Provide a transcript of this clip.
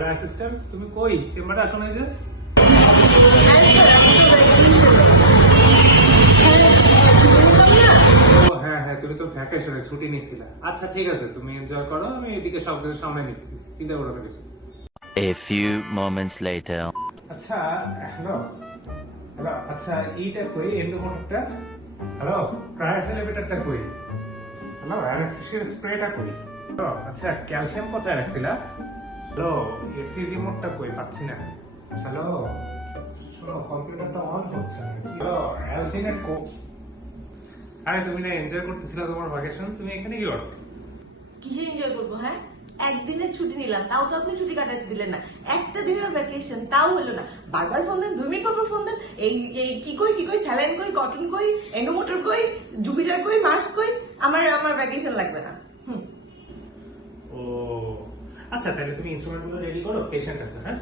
Hello assistant, তুমি কই? চেম্বারে আসো না এই যে। ও হ্যাঁ হ্যাঁ, তুমি তো ভ্যাকেশনে ছুটি নিয়েছিলে। আচ্ছা ঠিক আছে, তুমি এনজয় করো, আমি এদিকে সব কিছু সামনে নিচ্ছি, চিন্তা করো না কিছু। A few moments later. আচ্ছা হ্যালো হ্যালো, আচ্ছা এইটা কই? এন্ডোমোটরটা? হ্যালো, ক্রায়োস এলিভেটরটা কই? হ্যালো, অ্যানেস্থেসিয়া স্প্রেটা কই? হ্যালো, আচ্ছা ক্যালসিয়াম কোথায় রাখছিলা? হ্যালো, এসি রিমোটটা কই? পাচ্ছি না। হ্যালো, শোনো, কম্পিউটারটা অন হচ্ছে না। হ্যালো, অ্যালজিনেট কো। আরে তুমি না এনজয় করতেছিলা তোমার ভ্যাকেশন, তুমি এখানে কি করো? কিসে এনজয় করবো? হ্যাঁ, একদিনের ছুটি নিলাম, তাও তো আপনি ছুটি কাটাতে দিলেন না। একটা দিনের ভ্যাকেশন তাও হলো না, বারবার ফোন দেন, 2 মিনিট পর ফোন দেন। এই এই কি কই স্যালাইন কই, কটন কই, এন্ডোমোটর কই, জুপিটার কই, মার্স কই? আমার ভ্যাকেশন লাগবে না। ও আচ্ছা, তাহলে তুমি ইনস্ট্রুমেন্ট গুলো রেডি করো, পেশেন্ট আছে। হ্যাঁ